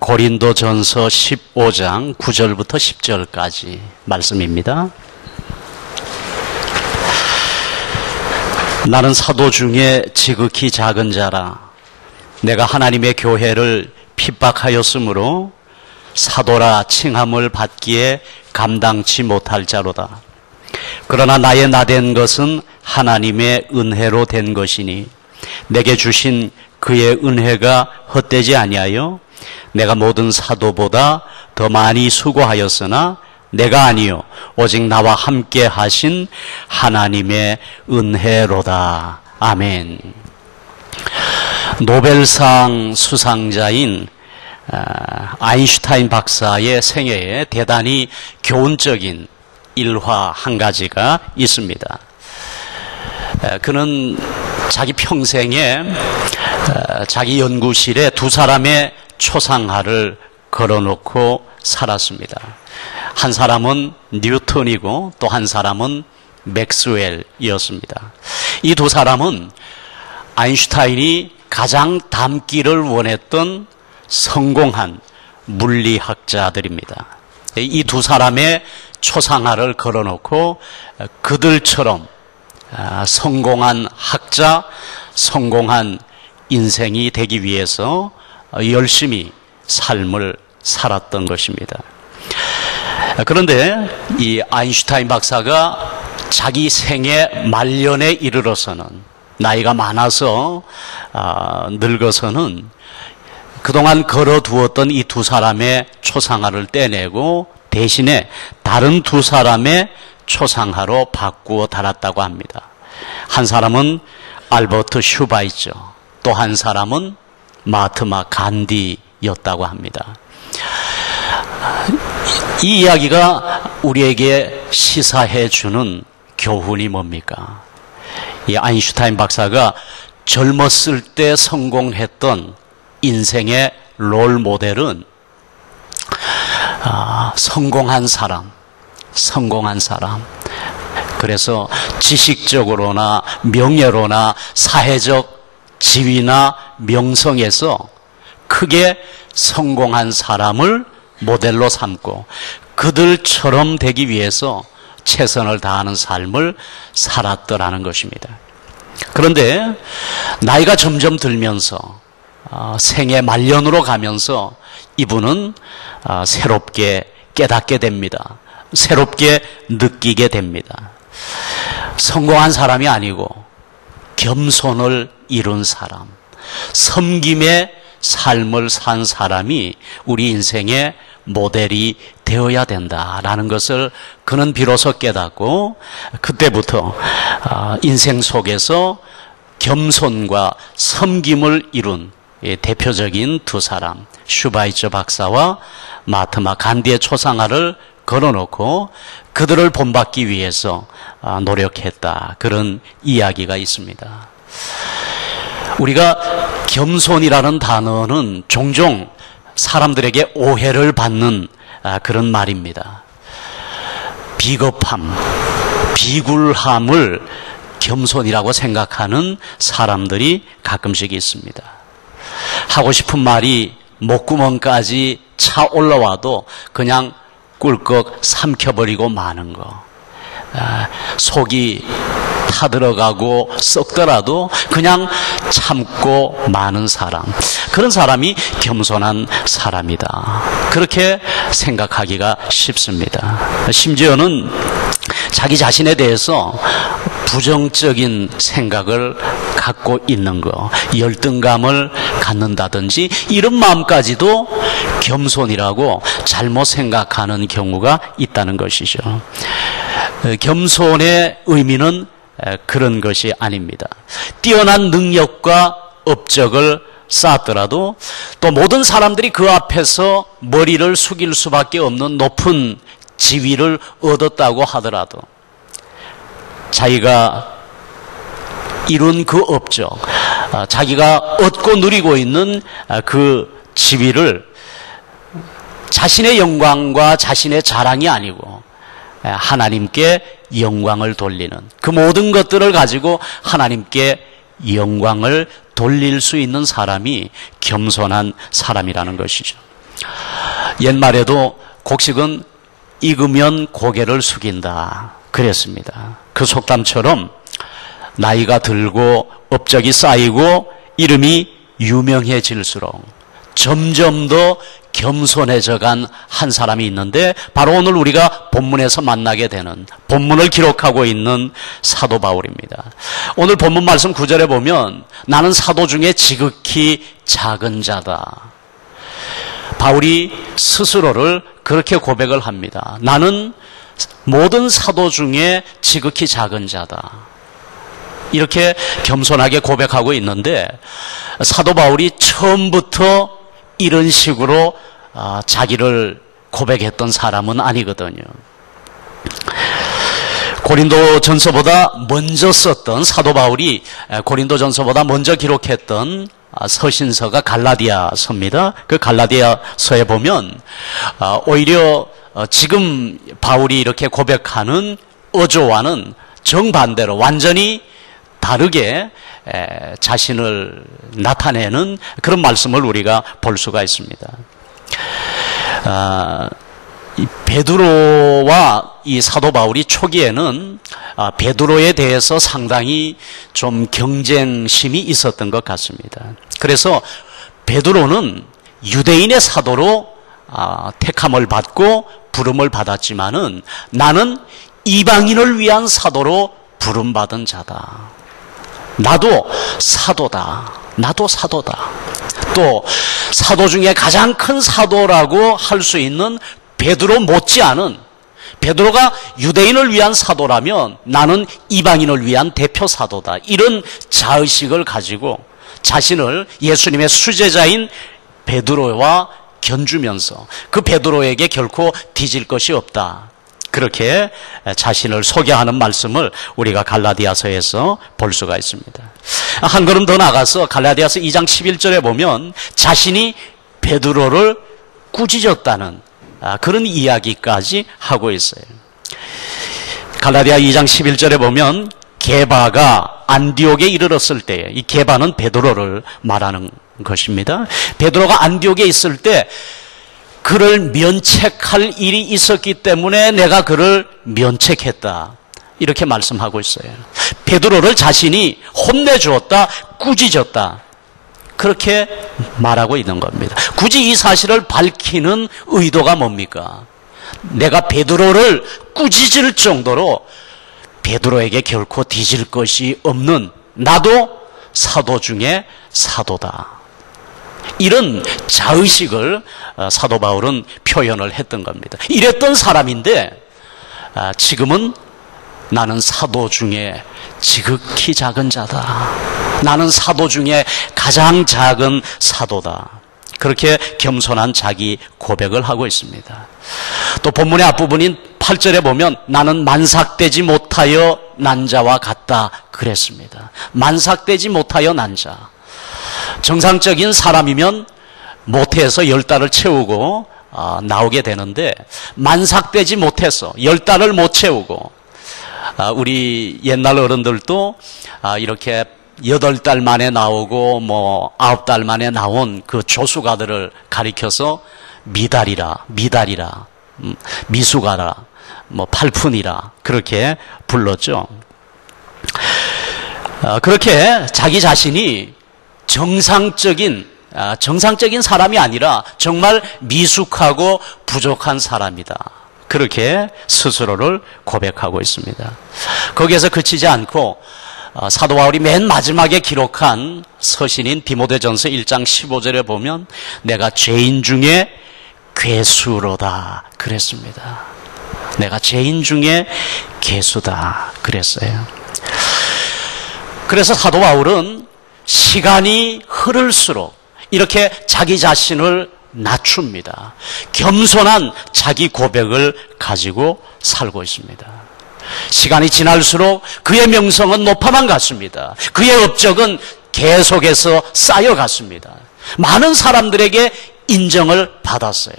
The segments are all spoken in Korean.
고린도전서 15장 9절부터 10절까지 말씀입니다. 나는 사도 중에 지극히 작은 자라. 내가 하나님의 교회를 핍박하였으므로 사도라 칭함을 받기에 감당치 못할 자로다. 그러나 나의 나된 것은 하나님의 은혜로 된 것이니 내게 주신 그의 은혜가 헛되지 아니하여 내가 모든 사도보다 더 많이 수고하였으나 내가 아니요 오직 나와 함께 하신 하나님의 은혜로다. 아멘. 노벨상 수상자인 아인슈타인 박사의 생애에 대단히 교훈적인 일화 한 가지가 있습니다. 그는 자기 평생에 자기 연구실에 두 사람의 초상화를 걸어놓고 살았습니다. 한 사람은 뉴턴이고 또 한 사람은 맥스웰이었습니다. 이 두 사람은 아인슈타인이 가장 닮기를 원했던 성공한 물리학자들입니다. 이 두 사람의 초상화를 걸어놓고 그들처럼 성공한 학자, 성공한 인생이 되기 위해서 열심히 삶을 살았던 것입니다. 그런데 이 아인슈타인 박사가 자기 생애 말년에 이르러서는, 나이가 많아서 늙어서는 그동안 걸어두었던 이 두 사람의 초상화를 떼내고 대신에 다른 두 사람의 초상화로 바꾸어 달았다고 합니다. 한 사람은 알버트 슈바이처, 또 한 사람은 마하트마 간디였다고 합니다. 이 이야기가 우리에게 시사해 주는 교훈이 뭡니까? 이 아인슈타인 박사가 젊었을 때 성공했던 인생의 롤 모델은 성공한 사람. 그래서 지식적으로나 명예로나 사회적 지위나 명성에서 크게 성공한 사람을 모델로 삼고 그들처럼 되기 위해서 최선을 다하는 삶을 살았더라는 것입니다. 그런데 나이가 점점 들면서 생애 말년으로 가면서 이분은 새롭게 깨닫게 됩니다. 새롭게 느끼게 됩니다. 성공한 사람이 아니고 겸손을 이룬 사람, 섬김의 삶을 산 사람이 우리 인생의 모델이 되어야 된다라는 것을 그는 비로소 깨닫고 그때부터 인생 속에서 겸손과 섬김을 이룬 대표적인 두 사람, 슈바이처 박사와 마하트마 간디의 초상화를 걸어놓고 그들을 본받기 위해서 노력했다. 그런 이야기가 있습니다. 우리가 겸손이라는 단어는 종종 사람들에게 오해를 받는 그런 말입니다. 비겁함, 비굴함을 겸손이라고 생각하는 사람들이 가끔씩 있습니다. 하고 싶은 말이 목구멍까지 차 올라와도 그냥 꿀꺽 삼켜버리고 마는 거. 속이 타들어가고 썩더라도 그냥 참고 마는 사람. 그런 사람이 겸손한 사람이다. 그렇게 생각하기가 쉽습니다. 심지어는 자기 자신에 대해서 부정적인 생각을 갖고 있는 거, 열등감을 갖는다든지 이런 마음까지도 겸손이라고 잘못 생각하는 경우가 있다는 것이죠. 겸손의 의미는 그런 것이 아닙니다. 뛰어난 능력과 업적을 쌓았더라도 또 모든 사람들이 그 앞에서 머리를 숙일 수밖에 없는 높은 지위를 얻었다고 하더라도 자기가 이룬 그 업적, 자기가 얻고 누리고 있는 그 지위를 자신의 영광과 자신의 자랑이 아니고 하나님께 영광을 돌리는 그 모든 것들을 가지고 하나님께 영광을 돌릴 수 있는 사람이 겸손한 사람이라는 것이죠. 옛말에도 곡식은 익으면 고개를 숙인다 그랬습니다. 그 속담처럼 나이가 들고 업적이 쌓이고 이름이 유명해질수록 점점 더 겸손해져간 한 사람이 있는데 바로 오늘 우리가 본문에서 만나게 되는, 본문을 기록하고 있는 사도 바울입니다. 오늘 본문 말씀 9절에 보면 나는 사도 중에 지극히 작은 자다. 바울이 스스로를 그렇게 고백을 합니다. 나는 모든 사도 중에 지극히 작은 자다. 이렇게 겸손하게 고백하고 있는데 사도 바울이 처음부터 이런 식으로 자기를 고백했던 사람은 아니거든요. 고린도전서보다 먼저 썼던, 사도 바울이 고린도전서보다 먼저 기록했던 서신서가 갈라디아서입니다. 그 갈라디아서에 보면 오히려 지금 바울이 이렇게 고백하는 어조와는 정반대로 완전히 다르게 자신을 나타내는 그런 말씀을 우리가 볼 수가 있습니다. 이 베드로와 이 사도 바울이 초기에는 베드로에 대해서 상당히 좀 경쟁심이 있었던 것 같습니다. 그래서 베드로는 유대인의 사도로 택함을 받고 부름을 받았지만은 나는 이방인을 위한 사도로 부름받은 자다. 나도 사도다. 나도 사도다. 또 사도 중에 가장 큰 사도라고 할 수 있는 베드로 못지않은, 베드로가 유대인을 위한 사도라면 나는 이방인을 위한 대표 사도다. 이런 자의식을 가지고 자신을 예수님의 수제자인 베드로와 견주면서 그 베드로에게 결코 뒤질 것이 없다. 그렇게 자신을 소개하는 말씀을 우리가 갈라디아서에서 볼 수가 있습니다. 한 걸음 더 나가서 갈라디아서 2장 11절에 보면 자신이 베드로를 꾸짖었다는 그런 이야기까지 하고 있어요. 갈라디아 2장 11절에 보면 게바가 안디옥에 이르렀을 때, 이 게바는 베드로를 말하는 것입니다. 베드로가 안디옥에 있을 때 그를 면책할 일이 있었기 때문에 내가 그를 면책했다. 이렇게 말씀하고 있어요. 베드로를 자신이 혼내주었다, 꾸짖었다. 그렇게 말하고 있는 겁니다. 굳이 이 사실을 밝히는 의도가 뭡니까? 내가 베드로를 꾸짖을 정도로 베드로에게 결코 뒤질 것이 없는 나도 사도 중에 사도다. 이런 자의식을 사도 바울은 표현을 했던 겁니다. 이랬던 사람인데 지금은 나는 사도 중에 지극히 작은 자다. 나는 사도 중에 가장 작은 사도다. 그렇게 겸손한 자기 고백을 하고 있습니다. 또 본문의 앞부분인 8절에 보면 나는 만삭되지 못하여 난 자와 같다 그랬습니다. 만삭되지 못하여 난 자. 정상적인 사람이면 모태에서 10달을 채우고 나오게 되는데 만삭되지 못해서 10달을 못 채우고 우리 옛날 어른들도 이렇게 8달 만에 나오고 9달 만에 나온 그 조수가들을 가리켜서 미달이라 미수가라 팔푼이라 그렇게 불렀죠. 그렇게 자기 자신이 정상적인 사람이 아니라 정말 미숙하고 부족한 사람이다. 그렇게 스스로를 고백하고 있습니다. 거기에서 그치지 않고 사도 바울이 맨 마지막에 기록한 서신인 디모데전서 1장 15절에 보면 내가 죄인 중에 괴수로다 그랬습니다. 내가 죄인 중에 괴수다 그랬어요. 그래서 사도 바울은 시간이 흐를수록 이렇게 자기 자신을 낮춥니다. 겸손한 자기 고백을 가지고 살고 있습니다. 시간이 지날수록 그의 명성은 높아만 갔습니다. 그의 업적은 계속해서 쌓여갔습니다. 많은 사람들에게 인정을 받았어요.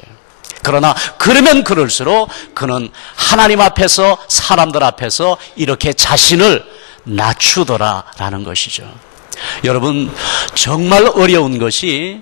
그러나 그러면 그럴수록 그는 하나님 앞에서 사람들 앞에서 이렇게 자신을 낮추더라라는 것이죠. 여러분, 정말 어려운 것이